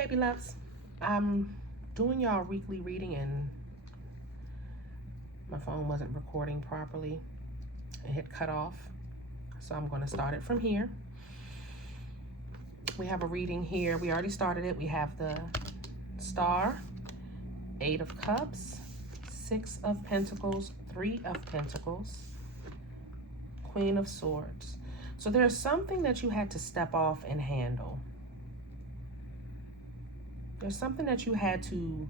baby loves. I'm doing y'all weekly reading and my phone wasn't recording properly. It had cut off. So I'm going to start it from here. We have a reading here. We already started it. We have the Star, 8 of Cups, 6 of Pentacles, 3 of Pentacles, Queen of Swords. So there's something that you had to step off and handle. There's something that you had to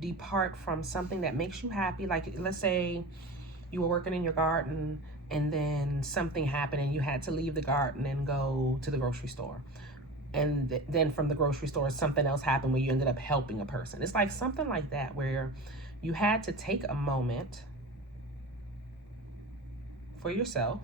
depart from, something that makes you happy. Like, let's say you were working in your garden and then something happened and you had to leave the garden and go to the grocery store. And then from the grocery store, something else happened where you ended up helping a person. It's like something like that where you had to take a moment for yourself.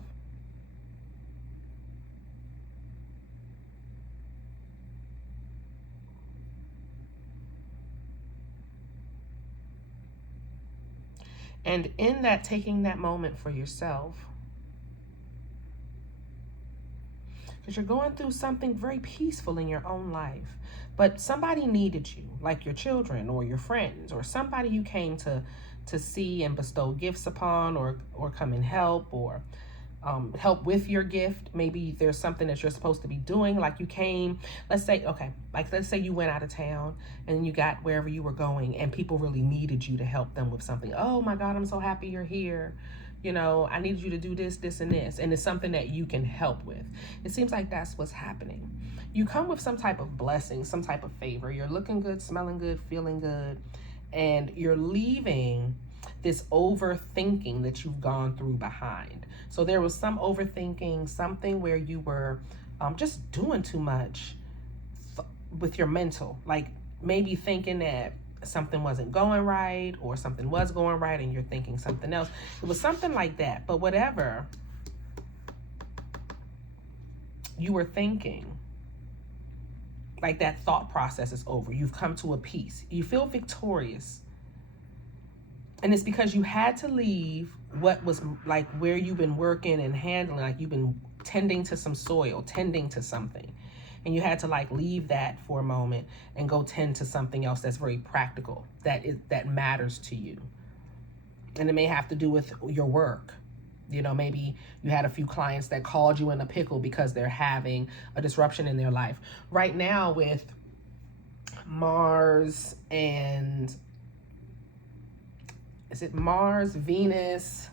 And in that, taking that moment for yourself, because you're going through something very peaceful in your own life, but somebody needed you, like your children or your friends or somebody you came to see and bestow gifts upon, or come and help, or help with your gift. Maybe there's something that you're supposed to be doing, like you came, let's say you went out of town and you got wherever you were going and people really needed you to help them with something. Oh my God, I'm so happy you're here. You know, I needed you to do this, this, and this. And it's something that you can help with. It seems like that's what's happening. You come with some type of blessing, some type of favor. You're looking good, smelling good, feeling good. And you're leaving this overthinking that you've gone through behind. So there was some overthinking, something where you were just doing too much with your mental. Like maybe thinking that something wasn't going right or something was going right and you're thinking something else. It was something like that. But whatever you were thinking, like that thought process is over. You've come to a peace. You feel victorious. And it's because you had to leave what was like where you've been working and handling, like you've been tending to some soil, tending to something. And you had to like leave that for a moment and go tend to something else that's very practical, that matters to you. And it may have to do with your work. You know, maybe you had a few clients that called you in a pickle because they're having a disruption in their life. Right now with Mars and, is it Mars, Venus?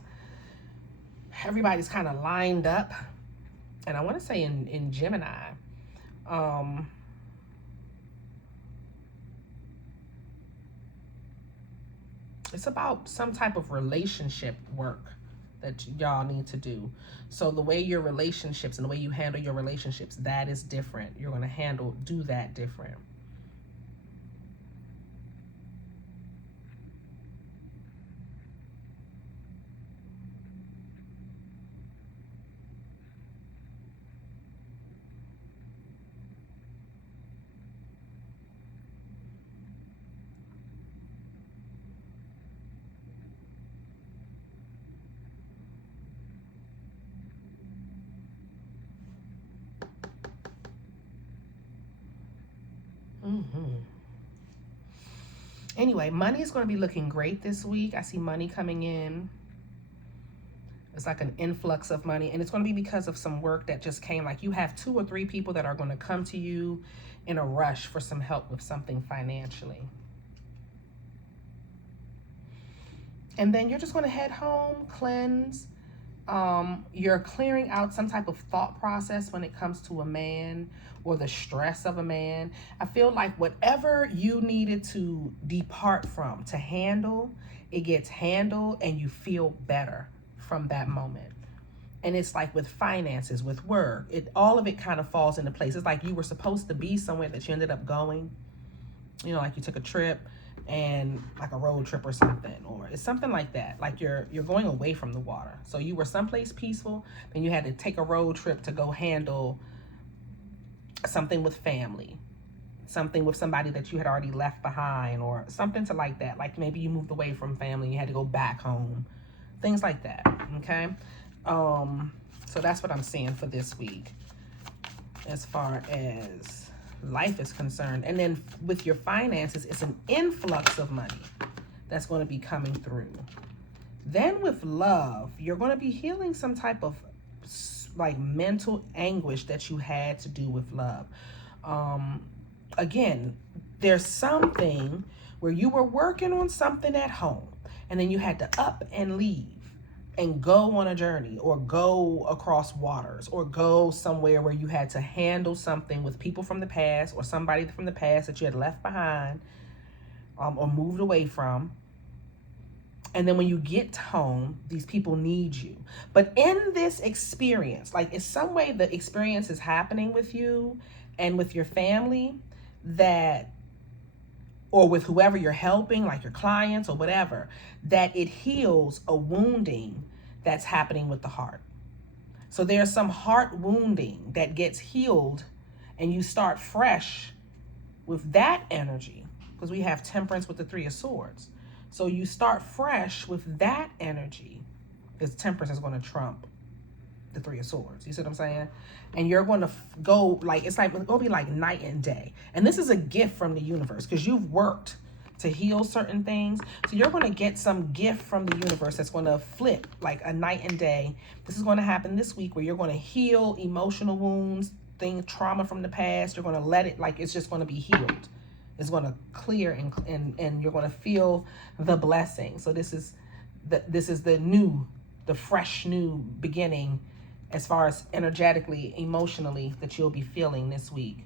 Everybody's kind of lined up. And I want to say in Gemini. It's about some type of relationship work that y'all need to do. So the way your relationships and the way you handle your relationships, that is different. You're going to do that different. Anyway, money is going to be looking great this week. I see money coming in. It's like an influx of money. And it's going to be because of some work that just came. Like you have 2 or 3 people that are going to come to you in a rush for some help with something financially. And then you're just going to head home, cleanse. You're clearing out some type of thought process when it comes to a man or the stress of a man. I feel like whatever you needed to depart from, to handle, it gets handled and you feel better from that moment. And it's like with finances, with work, all of it kind of falls into place. It's like you were supposed to be somewhere that you ended up going, you know, like you took a trip and like a road trip or something, or it's something like that. Like you're going away from the water. So you were someplace peaceful, then you had to take a road trip to go handle something with family, something with somebody that you had already left behind, or something to like that. Like maybe you moved away from family, you had to go back home, things like that. Okay. So that's what I'm seeing for this week as far as life is concerned. And then with your finances, it's an influx of money that's going to be coming through. Then with love, you're going to be healing some type of like mental anguish that you had to do with love. Again, there's something where you were working on something at home and then you had to up and leave and go on a journey or go across waters or go somewhere where you had to handle something with people from the past or somebody from the past that you had left behind or moved away from. And then when you get home, these people need you. But in this experience, like in some way the experience is happening with you and with your family that, or with whoever you're helping, like your clients or whatever, that it heals a wounding that's happening with the heart. So there's some heart wounding that gets healed and you start fresh with that energy, because we have temperance with the Three of Swords. So you start fresh with that energy, because temperance is going to trump the Three of Swords. You see what I'm saying? And you're going to go like, it's going to be like night and day. And this is a gift from the universe because you've worked to heal certain things. So you're going to get some gift from the universe that's going to flip like a night and day. This is going to happen this week where you're going to heal emotional wounds, trauma from the past. You're going to let it, like, it's just going to be healed. It's going to clear and you're going to feel the blessing. So this is the fresh new beginning as far as energetically, emotionally, that you'll be feeling this week.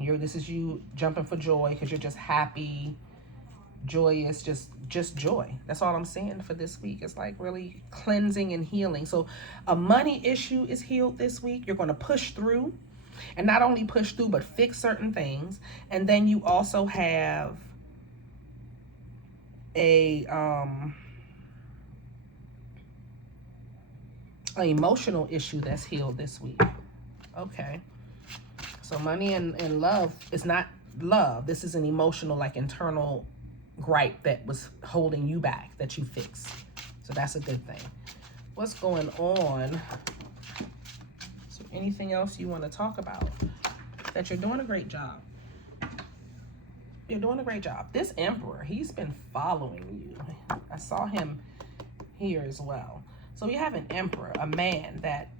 This is you jumping for joy because you're just happy, joyous, just joy. That's all I'm saying for this week. It's like really cleansing and healing. So a money issue is healed this week. You're going to push through. And not only push through, but fix certain things. And then you also have an emotional issue that's healed this week. Okay. So money and love is not love. This is an emotional, like internal gripe that was holding you back that you fixed. So that's a good thing. What's going on? Anything else you want to talk about? That you're doing a great job. You're doing a great job. This emperor, he's been following you. I saw him here as well. So you have an emperor, a man that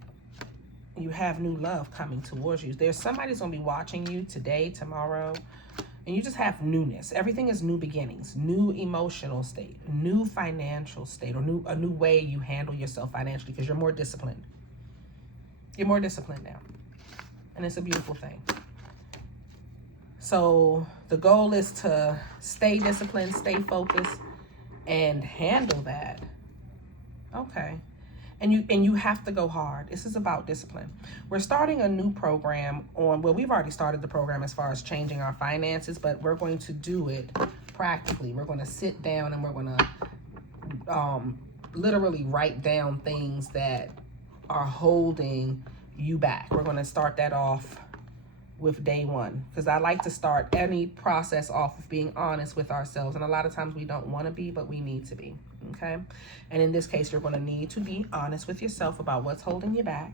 you have new love coming towards you. There's somebody who's going to be watching you today, tomorrow, and you just have newness. Everything is new beginnings, new emotional state, new financial state, or a new way you handle yourself financially because you're more disciplined. You're more disciplined now. And it's a beautiful thing. So the goal is to stay disciplined, stay focused, and handle that. Okay. And you have to go hard. This is about discipline. We're starting a new program we've already started the program as far as changing our finances, but we're going to do it practically. We're going to sit down and we're going to literally write down things that are holding you back. We're going to start that off with day one, because I like to start any process off with being honest with ourselves, and a lot of times we don't want to be, but we need to be. Okay. And in this case, you're going to need to be honest with yourself about what's holding you back,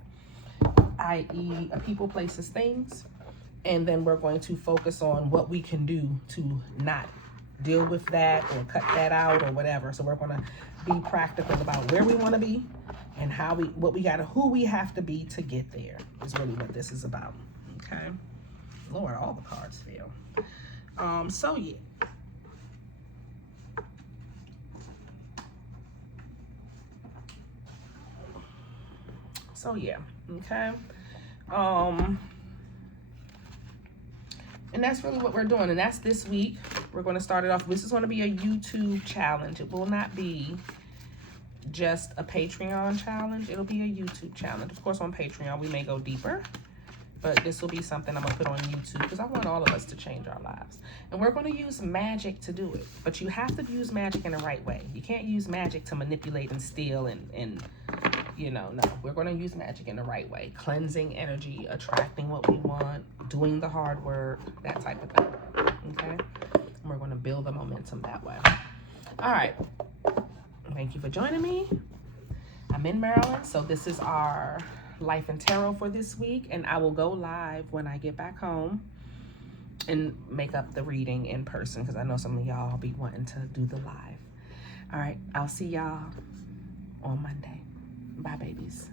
i.e. people, places, things. And then we're going to focus on what we can do to not deal with that or cut that out or whatever. So we're going to be practical about where we want to be and who we have to be to get there is really what this is about. Okay. Lord, all the cards fail. So yeah. Okay. And that's really what we're doing. And that's this week. We're going to start it off. This is going to be a YouTube challenge. It will not be just a Patreon challenge. It'll be a YouTube challenge. Of course, on Patreon, we may go deeper. But this will be something I'm going to put on YouTube because I want all of us to change our lives. And we're going to use magic to do it. But you have to use magic in the right way. You can't use magic to manipulate and steal and no. We're going to use magic in the right way. Cleansing energy, attracting what we want, doing the hard work, that type of thing. Okay? And we're going to build the momentum that way. All right. Thank you for joining me. I'm in Maryland, so this is our Life and Tarot for this week, and I will go live when I get back home. and make up the reading in person, because I know some of y'all be wanting to do the live. All right, I'll see y'all on Monday. Bye, babies.